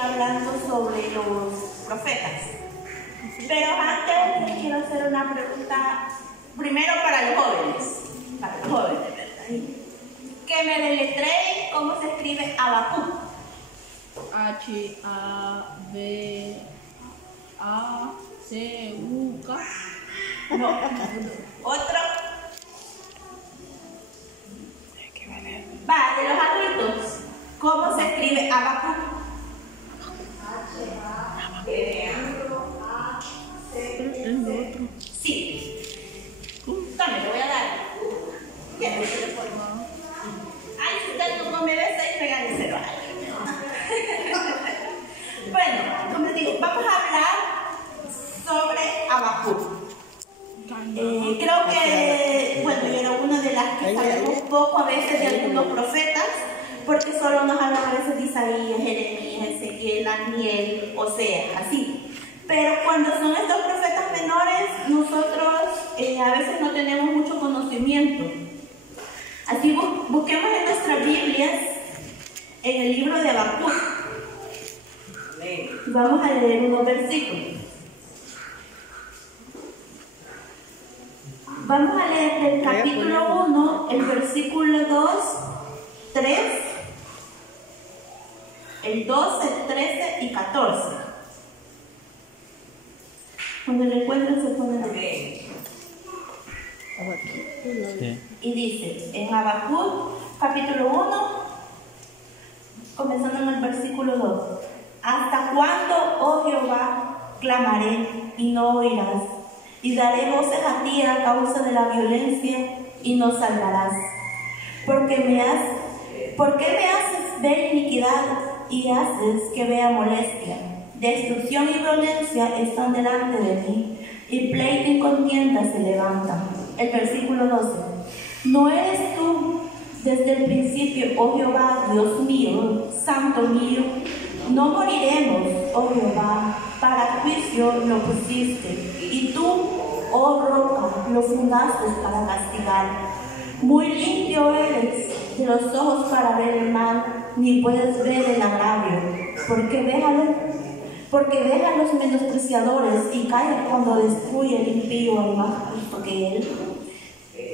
siguen hablando sobre los profetas. Pero antes les quiero hacer una pregunta, primero para los jóvenes, ¿verdad? Que me deletreen cómo se escribe Habacuc. H-A-B-A-C-U-K. No. Otro. Va, de los adultos, ¿cómo se escribe Habacuc? Sí. Tome, le voy a dar. Ya, ay, si usted no come de 6, regáleselo a alguien. Bueno, como les digo, vamos a hablar sobre Habacuc. Creo que, bueno, yo era una de las que sabemos poco a veces de algunos profetas, porque solo nos hablan a veces de Isaías, Jeremías, Ezequiel, Daniel, Oseas, así. Pero cuando son estos profetas menores, nosotros a veces no tenemos mucho conocimiento. Así busquemos en nuestras Biblias, en el libro de Habacuc. Vamos a leer unos versículos. Vamos a leer del capítulo 1, el versículo 2, 3, el 12, 13 y 14. Cuando lo encuentren se ponen a leer. Y dice, en Habacuc, capítulo 1, comenzando en el versículo 2. ¿Hasta cuándo, oh Jehová, clamaré y no oirás? Y daré voces a ti a causa de la violencia y no salvarás. ¿Por qué me haces ver iniquidad y haces que vea molestia? Destrucción y violencia están delante de mí, y pleito y contienda se levantan. El versículo 12. ¿No eres tú desde el principio, oh Jehová, Dios mío, santo mío? No moriremos, oh Jehová, para juicio lo pusiste, y tú, oh roca, lo fundaste para castigar. Muy limpio eres de los ojos para ver el mal, ni puedes ver el agravio, porque ves a los menospreciadores y callas cuando destruye el impío al más justo que él.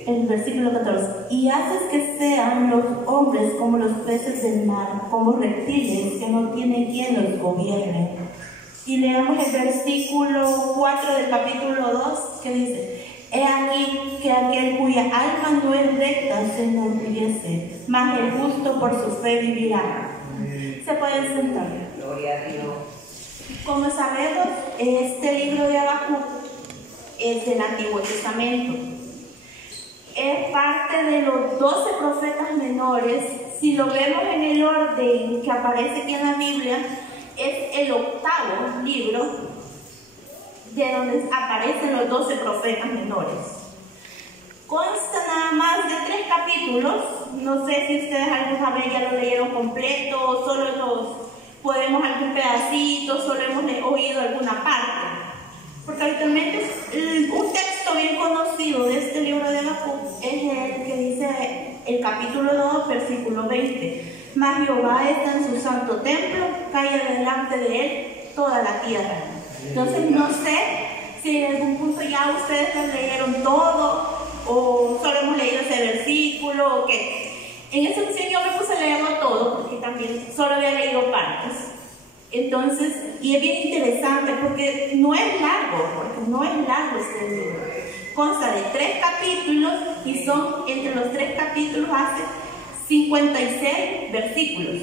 El versículo 14. Y haces que sean los hombres como los peces del mar, como reptiles que no tienen quien los gobierne. Y leamos el versículo 4 del capítulo 2, que dice: He aquí que aquel cuya alma no es recta se enorgullece, mas el justo por su fe vivirá. Se pueden sentar. Gloria a Dios. Como sabemos, este libro de Habacuc es del Antiguo Testamento. Es parte de los 12 profetas menores. Si lo vemos en el orden que aparece aquí en la Biblia, es el 8º libro de donde aparecen los 12 profetas menores. Consta nada más de 3 capítulos. No sé si ustedes alguna vez ya lo leyeron completo, o solo podemos algún pedacito, solo hemos oído alguna parte. Porque actualmente un texto bien conocido de este libro de Habacuc es el que dice el capítulo 2, versículo 20. Mas Jehová está en su santo templo, calla delante de él toda la tierra. Entonces no sé si en algún punto ya ustedes lo leyeron todo, o solo hemos leído ese versículo, o qué. En esa ocasión yo me puse a leerlo todo, porque también solo había leído partes. Entonces, y es bien interesante porque no es largo este libro. Consta de 3 capítulos y son, entre los 3 capítulos hace 56 versículos.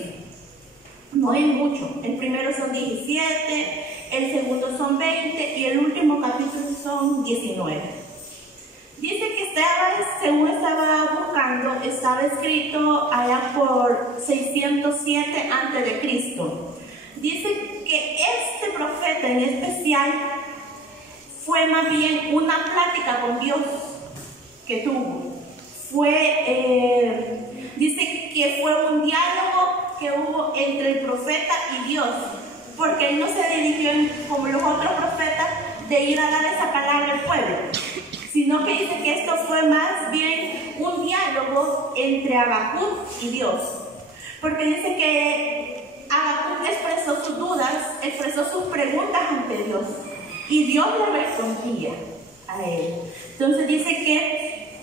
No es mucho. El primero son 17, el segundo son 20 y el último capítulo son 19. Dice que según estaba buscando, estaba escrito allá por 607 a.C. Dice que este profeta en especial fue más bien una plática con Dios que tuvo. Dice que fue un diálogo que hubo entre el profeta y Dios, porque él no se dirigió como los otros profetas de ir a dar esa palabra al pueblo, sino que dice que esto fue más bien un diálogo entre Habacuc y Dios, porque dice que Habacuc expresó sus dudas expresó sus preguntas ante Dios y Dios le respondía a él. Entonces dice que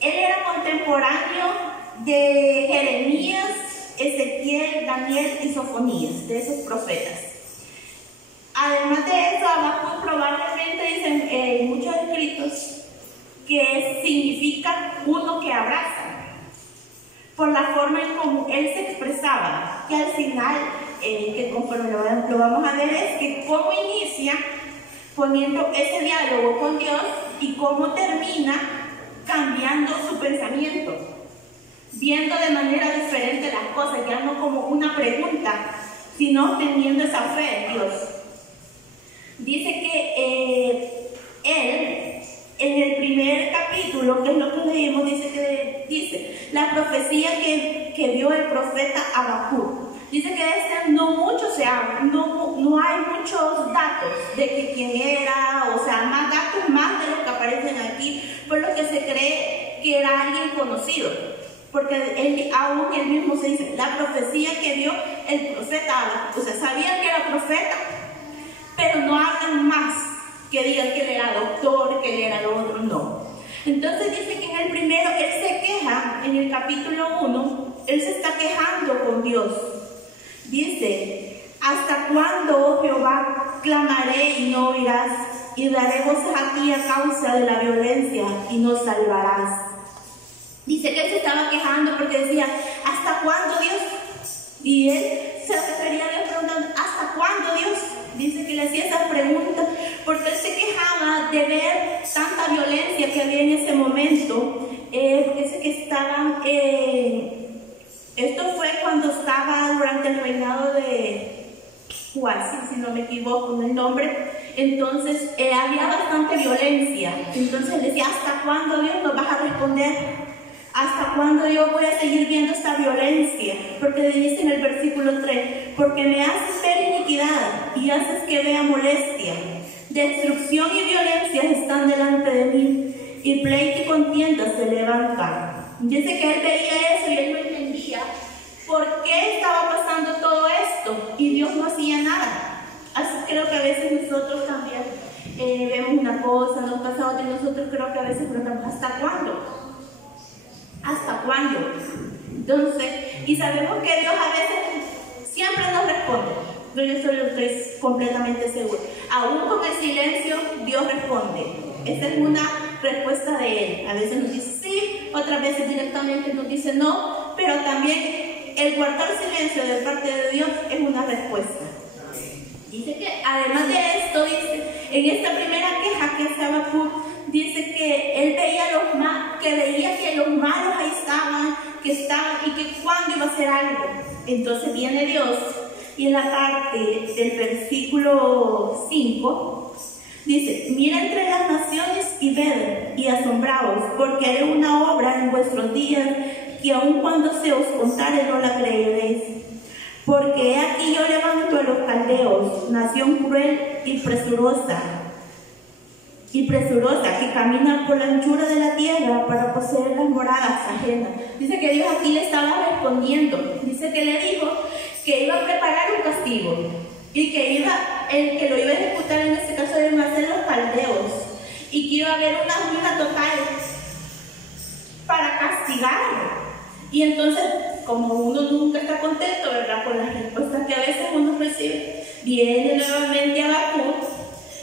él era contemporáneo de Jeremías, Ezequiel, Daniel y Sofonías, de esos profetas. Además de eso, Habacuc probablemente dicen en muchos escritos que significa uno que abraza, por la forma en cómo él se expresaba, que al final, que conforme lo vamos a ver, es que cómo inicia poniendo ese diálogo con Dios y cómo termina cambiando su pensamiento, viendo de manera diferente las cosas, ya no como una pregunta, sino teniendo esa fe en Dios. Dice que él, en el primer capítulo, que es lo que leímos, dice la profecía que vio el profeta Habacuc. Dice que de este no mucho se habla, no hay muchos datos de que quién era, o sea, más datos más de los que aparecen aquí, por lo que se cree que era alguien conocido. Porque aún él mismo se dice, la profecía que vio el profeta Habacuc. O sea, sabían que era profeta, pero no hablan más que digan que él era doctor, que él era lo otro, no. Entonces dice que en el primero, él se queja, en el capítulo 1, él se está quejando con Dios. Dice, ¿hasta cuándo, oh Jehová, clamaré y no oirás? Y daré voces a ti a causa de la violencia y no salvarás. Dice que él se estaba quejando porque decía, ¿hasta cuándo, Dios? Y él se refería a Dios preguntando, ¿hasta cuándo, Dios? Dice que le hacía esa pregunta porque él se quejaba de ver tanta violencia que había en ese momento. Dice que estaban, esto fue cuando estaba durante el reinado de Joacim, si no me equivoco en el nombre. Entonces había bastante violencia. Entonces él decía, ¿hasta cuándo, Dios, nos vas a responder? ¿Hasta cuándo yo voy a seguir viendo esta violencia? Porque le dice en el versículo 3, porque me haces ver iniquidad y haces que vea molestia. Destrucción y violencia están delante de mí, y pleito y contienda se levantan. Dice que él veía eso y él no entendía por qué estaba pasando todo esto y Dios no hacía nada. Así creo que a veces nosotros también vemos una cosa, nos pasa otra, y nosotros creo que a veces preguntamos, ¿hasta cuándo? ¿Hasta cuándo? Entonces, y sabemos que Dios a veces siempre nos responde. Yo estoy completamente segura. Aún con el silencio, Dios responde. Esa es una respuesta de Él. A veces nos dice sí, otras veces directamente nos dice no, pero también el guardar silencio de parte de Dios es una respuesta. Dice que además de esto, dice, en esta primera queja que hace Habacuc, dice que él veía que los malos ahí estaban y que cuándo iba a hacer algo. Entonces viene Dios y en la parte del versículo 5 dice, mira entre las naciones y ved y asombraos, porque haré una obra en vuestros días que aun cuando se os contare no la creeréis. Porque he aquí yo levanto a los caldeos, nación cruel y presurosa, que camina por la anchura de la tierra para poseer las moradas ajenas. Dice que Dios aquí le estaba respondiendo. Dice que le dijo que iba a preparar un castigo y que el que lo iba a ejecutar en este caso iban a ser los caldeos y que iba a haber una ruina total para castigarlo. Y entonces, como uno nunca está contento, ¿verdad?, por las respuestas que a veces uno recibe, viene nuevamente a Habacuc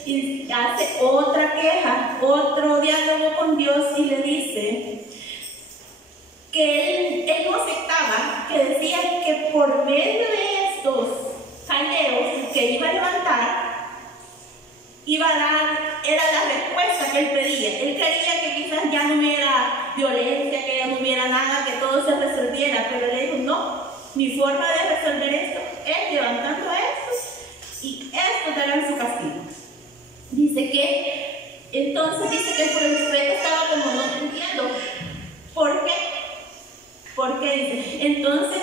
y hace otra queja, otro diálogo con Dios y le dice que él no aceptaba, que decía que por medio de estos caldeos que iba a levantar, iba a dar, era la respuesta que él pedía. Él creía que quizás ya no hubiera violencia, que ya no hubiera nada, que todo se resolviera, pero le dijo, no, mi forma de resolver esto es levantando a estos y estos darán su castigo. Dice que, entonces dice que el profeta estaba como no entendiendo. ¿Por qué? ¿Por qué? Dice, entonces,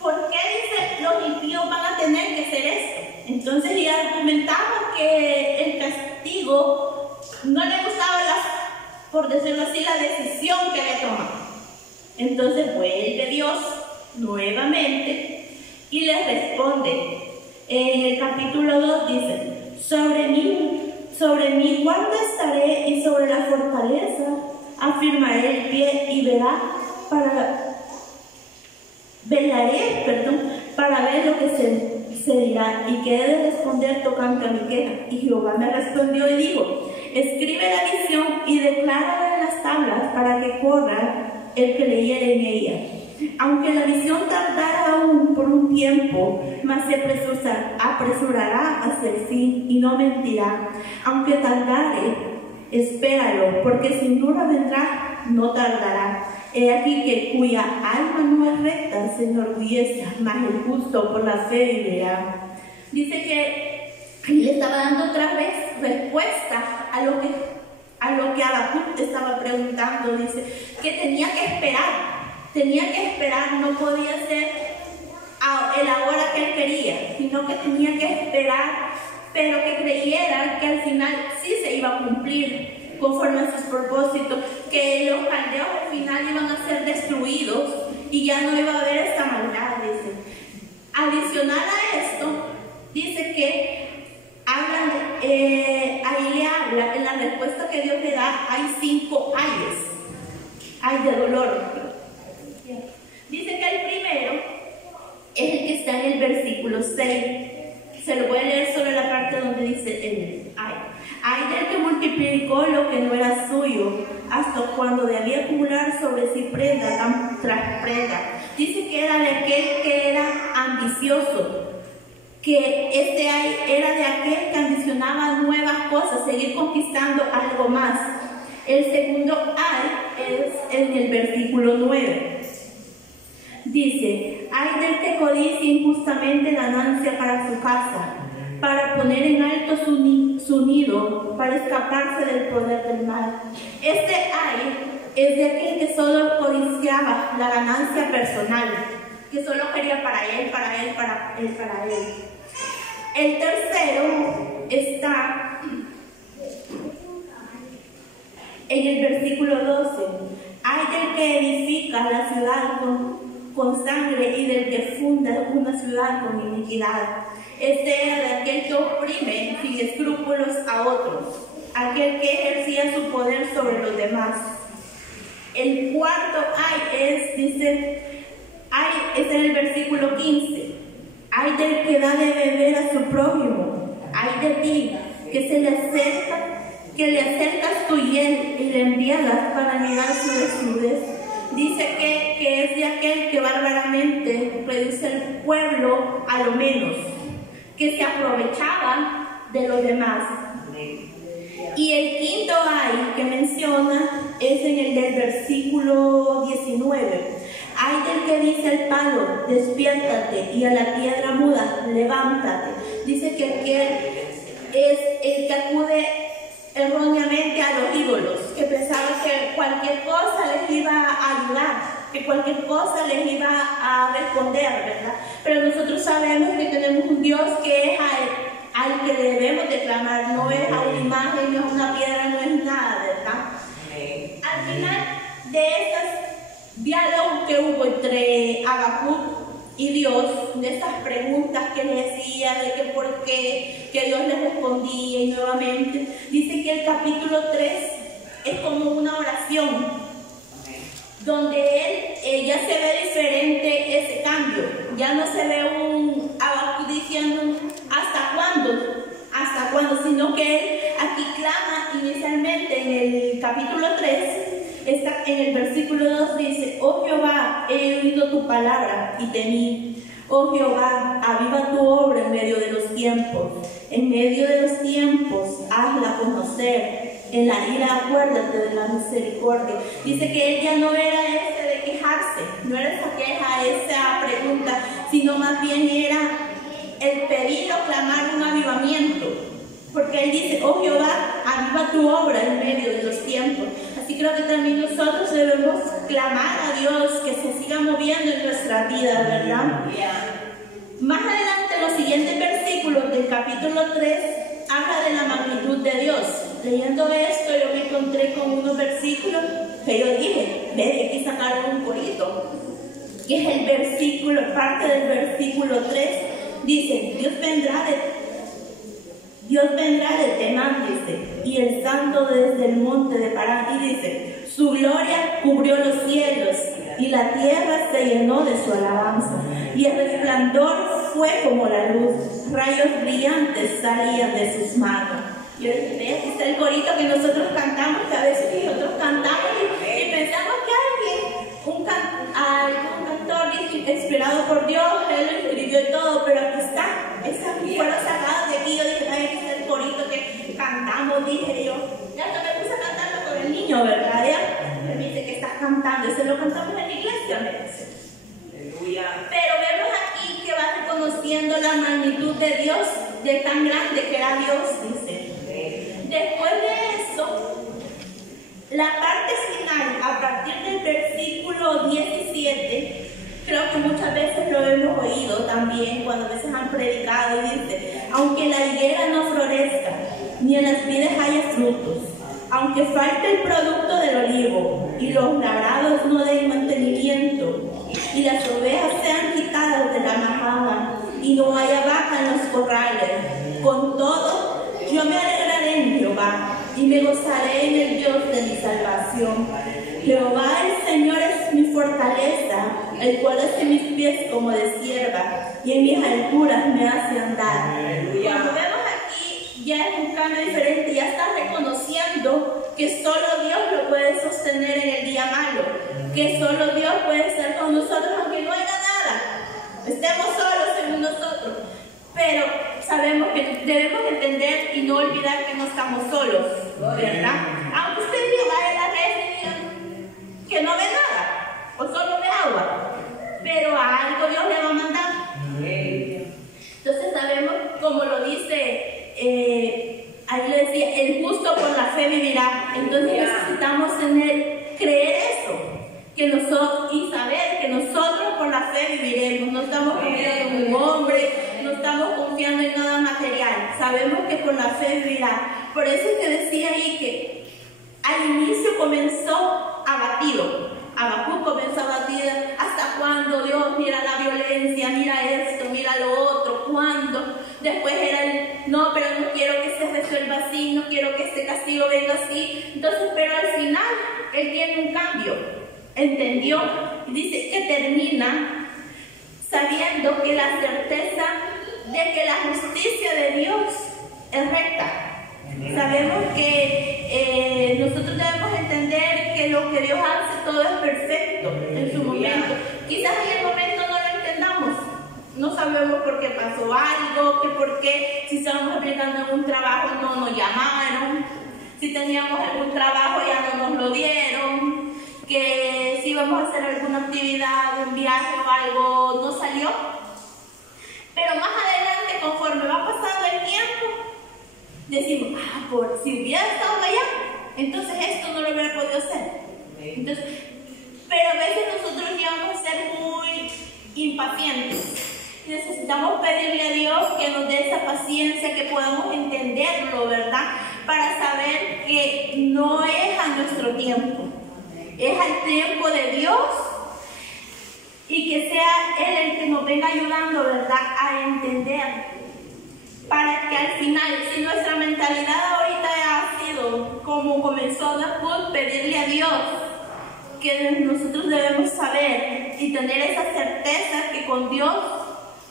¿por qué dice los impíos van a tener que hacer esto? Entonces y argumentaba que el castigo no le gustaba por decirlo así, la decisión que había tomado. Entonces vuelve Dios nuevamente y les responde En el capítulo 2 dice, sobre mí guarda estaré y sobre la fortaleza afirmaré el pie y velaré para ver lo que se dirá y que he de responder tocante a mi queja. Y Jehová me respondió y dijo, escribe la visión y declárala en las tablas para que corra el que leyere en ella. Aunque la visión tardara aún por un tiempo, mas se apresurará hacia el fin y no mentirá. Aunque tardare, espéralo, porque sin duda vendrá, no tardará. He aquí que cuya alma no es recta se enorgullece, mas el justo por la fe vivirá. Dice que ahí le estaba dando otra vez respuesta a lo que Habacuc estaba preguntando. Dice que tenía que esperar, no podía ser el ahora que él quería, sino que tenía que esperar, pero que creyera que al final sí se iba a cumplir conforme a sus propósitos, que los caldeos al final iban a ser destruidos y ya no iba a haber esta maldad. Dice. Adicional a esto, dice que ahí le habla, en la respuesta que Dios le da, hay 5 ayes. Ay de dolor. Dice que el primero es el que está en el versículo 6. Se lo voy a leer sobre la parte donde dice el ay. Ay del que multiplicó lo que no era suyo, hasta cuando debía acumular sobre sí prenda tras prenda. Dice que era de aquel que era ambicioso, que este ay era de aquel que ambicionaba nuevas cosas, seguir conquistando algo más. El segundo ay es en el versículo 9. Dice, ay del que codicia injustamente ganancia para su casa, para poner en alto su nido, para escaparse del poder del mal. Este ay es de aquel que solo codiciaba la ganancia personal, que solo quería para él. El tercero está en el versículo 12. Ay del que edifica la ciudad con sangre y del que funda una ciudad con iniquidad. Este era de aquel que oprime sin escrúpulos a otros, aquel que ejercía su poder sobre los demás. El cuarto es en el versículo 15. Ay del que da de beber a su prójimo, ay de ti que le acercas tu hiel y le embriagas para negar su desnudez. Dice que es de aquel que bárbaramente reduce al pueblo a lo menos, que se aprovechaba de los demás. Y el quinto ay que menciona es en el del versículo 19. Ay del que dice al palo, despiértate, y a la piedra muda, levántate. Dice que aquel es el que acude erróneamente a los ídolos, que pensaba que cualquier cosa les iba a ayudar, que cualquier cosa les iba a responder, ¿verdad? Pero nosotros sabemos que tenemos un Dios que es al que debemos de clamar, no es a una imagen, no es una piedra, no es nada, ¿verdad? Al final de estos diálogos que hubo entre Habacuc y Dios, de estas preguntas que le decía, de que por qué, que Dios le respondía, y nuevamente dice que el capítulo 3 es como una oración, donde él ya se ve diferente ese cambio. Ya no se ve un Habacuc diciendo ¿hasta cuándo? Sino que él aquí clama inicialmente en el capítulo 3. Está en el versículo 2 dice, oh Jehová, he oído tu palabra y temí. Oh Jehová, aviva tu obra en medio de los tiempos. En medio de los tiempos, hazla conocer. En la ira acuérdate de la misericordia. Dice que él ya no era de quejarse, no era esa queja, esa pregunta, sino más bien era el pedir o clamar un avivamiento. Porque él dice, oh Jehová, aviva tu obra en medio de los tiempos. Así creo que también nosotros debemos clamar a Dios que se siga moviendo en nuestra vida, ¿verdad? Más adelante, los siguientes versículos del capítulo 3 habla de la magnitud de Dios. Leyendo esto, yo me encontré con unos versículos que yo dije, de aquí sacaron un corito, que es el versículo, parte del versículo 3, Dice, Dios vendrá de Temán, dice, y el santo desde el monte de Parán, y dice, su gloria cubrió los cielos, y la tierra se llenó de su alabanza, y el resplandor fue como la luz, rayos brillantes salían de sus manos. Y aquí está el corito que nosotros cantamos, que a veces nosotros cantamos y pensamos que algún cantor inspirado por Dios, él lo escribió y todo, pero aquí está, fueron sacados de aquí. Yo dije, ay, aquí está el corito que cantamos, dije yo, ya hasta me puse a cantarlo con el niño, ¿verdad? Ya me dice que estás cantando, y se lo cantamos en la iglesia, me dice. Pero vemos aquí que va reconociendo la magnitud de Dios, de tan grande que era Dios, dice. Después de eso, la parte final, a partir del versículo 17, creo que muchas veces lo hemos oído también cuando a veces han predicado, y dice, aunque la higuera no florezca, ni en las vides haya frutos, aunque falte el producto del olivo, y los labrados no den mantenimiento, y las ovejas sean quitadas de la majada, y no haya vaca en los corrales, con todo, yo me alegraré en Jehová, y me gozaré en el Dios de mi salvación. Jehová el Señor es mi fortaleza, el cual hace mis pies como de sierva, y en mis alturas me hace andar. Cuando vemos aquí, ya es un cambio diferente, ya está reconociendo que solo Dios lo puede sostener en el día malo, que solo Dios puede estar con nosotros aunque no haya nada, estemos solos según nosotros. Pero sabemos que debemos entender y no olvidar que no estamos solos, ¿verdad? Aunque usted vaya a la red y diga que no ve nada, o solo ve agua, pero a algo Dios le va a mandar. Entonces sabemos, como lo dice, ahí le decía, el justo por la fe vivirá. Entonces necesitamos creer eso, y saber que nosotros por la fe viviremos. No estamos confiando en un hombre, no estamos confiando en nada material, sabemos que por la fe vivirá. Por eso es que decía ahí que al inicio comenzó abatido, Habacuc comenzó abatido. ¿Hasta cuándo, Dios? Mira la violencia, mira esto, mira lo otro, ¿cuándo? Después era no, pero no quiero que se resuelva así, no quiero que este castigo venga así. Entonces, pero al final él tiene un cambio, entendió, y dice que termina sabiendo que la certeza de que la justicia de Dios es recta. Sabemos que nosotros debemos entender que lo que Dios hace todo es perfecto en su momento. Quizás en el momento no lo entendamos, no sabemos por qué pasó algo, que por qué si estábamos aplicando algún trabajo no nos llamaron, si teníamos algún trabajo ya no nos lo dieron, que si íbamos a hacer alguna actividad, un viaje o algo no salió. Pero más adelante, conforme va pasando el tiempo, decimos, por si hubiera estado allá, entonces esto no lo hubiera podido hacer. Entonces, pero a veces nosotros llegamos a ser muy impacientes. Necesitamos pedirle a Dios que nos dé esa paciencia, que podamos entenderlo, ¿verdad? Para saber que no es a nuestro tiempo, es al tiempo de Dios, y que sea Él el que nos venga ayudando, ¿verdad?, a entender. Para que al final, si nuestra mentalidad ahorita ha sido como comenzó Habacuc, pedirle a Dios, que nosotros debemos saber y tener esa certeza que con Dios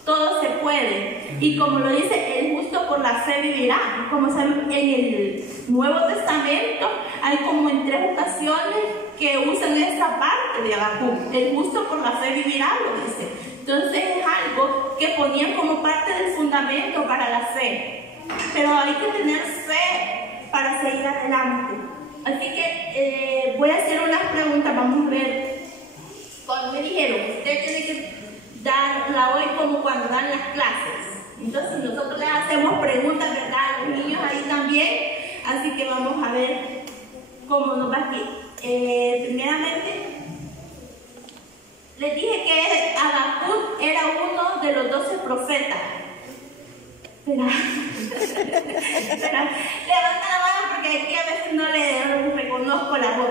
todo se puede. Y como lo dice, el justo por la fe vivirá. Como saben, en el Nuevo Testamento hay como en 3 ocasiones que usan esta parte de Habacuc. El justo por la fe vivirá, lo dice. Entonces es algo que ponían como parte del fundamento para la fe. Pero hay que tener fe para seguir adelante. Así que voy a hacer unas preguntas, vamos a ver. Cuando me dijeron, usted tiene que darla hoy como cuando dan las clases. Entonces nosotros les hacemos preguntas, ¿verdad?, a los niños ahí también. Así que vamos a ver cómo nos va aquí. Primeramente, les dije que Habacuc era uno de los 12 profetas. Espera, levanta la mano porque aquí a veces no le reconozco la voz.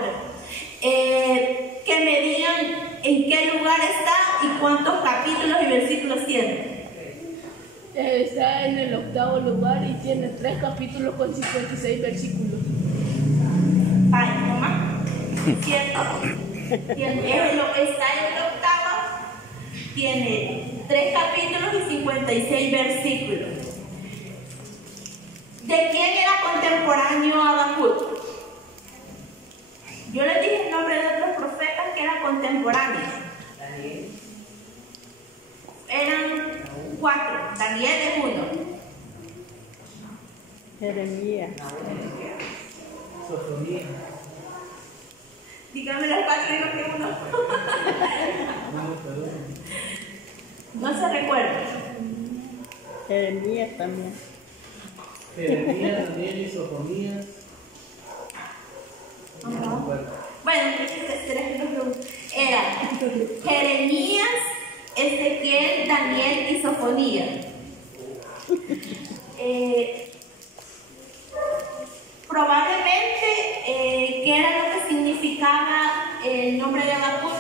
Que me digan en qué lugar está y cuántos capítulos y versículos tiene. Está en el 8º lugar y tiene 3 capítulos con 56 versículos. Vaya, mamá. ¿Cierto? Está en el 8º, tiene 3 capítulos y 56 versículos. ¿De quién era contemporáneo Habacuc? Yo les dije el nombre de otros profetas que eran contemporáneos. Eran 4. Daniel es 1. Jeremías. Sofonía. Dígame las 4 y no que 1. No se recuerda. Jeremías también. Jeremías, Daniel y Sofonías. Bueno, era Jeremías, Ezequiel, Daniel y Sofonías. Probablemente, ¿qué era lo que significaba el nombre de Habacuc?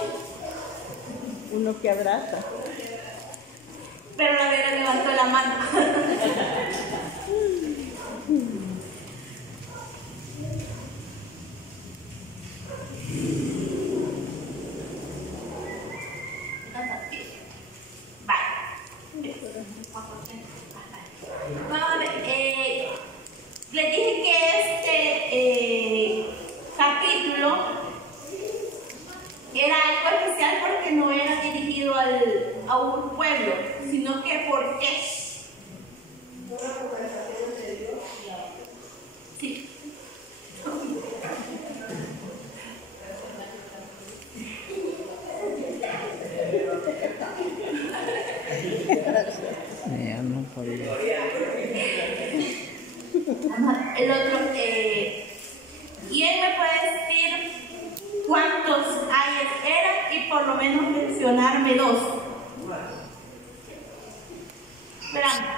Uno que abraza. Pero la Vera levantó la mano. Les dije que este capítulo era algo especial porque no era dirigido a un pueblo, sino que por qué. Sí. No podía. El otro, ¿quién me puede decir cuántos ayes eran y por lo menos mencionarme 2? Esperando.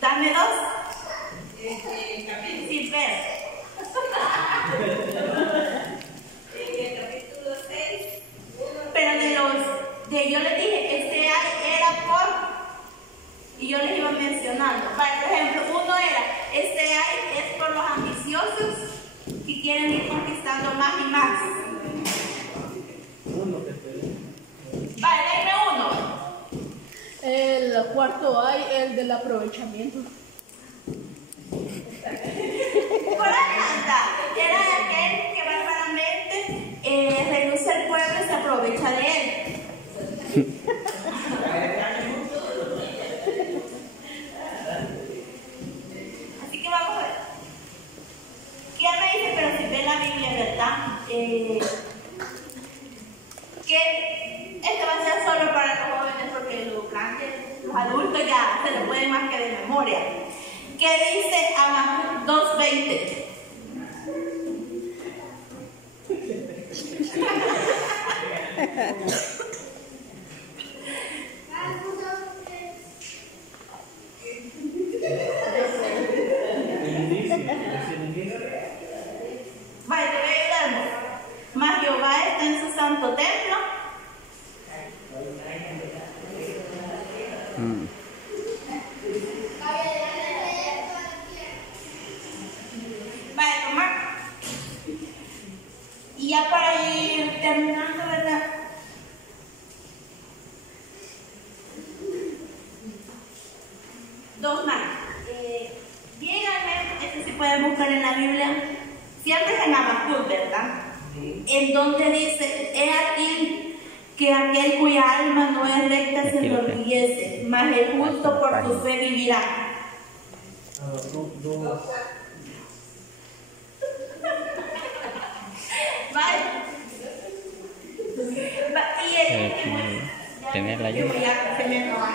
Dame 2. Sin ver. En el capítulo 6. Pero yo les dije, este ay era por. Y yo les iba mencionando. Por ejemplo, uno era, este ay es por los ambiciosos que quieren ir conquistando más y más. Vale, dime uno. El 4º hay el del aprovechamiento. Por Atlanta, era aquel que bárbaramente reduce el pueblo y se aprovecha de él. Así que vamos a ver. ¿Qué me dice? Pero si ve la Biblia, ¿verdad? Que esto va a ser solo para los jóvenes porque los grandes, los adultos ya se lo pueden más que de memoria. ¿Qué dice Habacuc 2:20? Vaya, te voy a ayudar. Mas Jehová está en su santo templo. Vaya, tomar. Y ya para ir terminando, ¿verdad? Dos más. Díganme, esto sí pueden buscar en la Biblia. Siempre es en Habacuc, ¿verdad? En donde dice, he aquí que aquel cuya alma no es recta se enorgullece, mas el justo por su fe vivirá. Vale. Y el Tener la ayuda. ya se me acabó.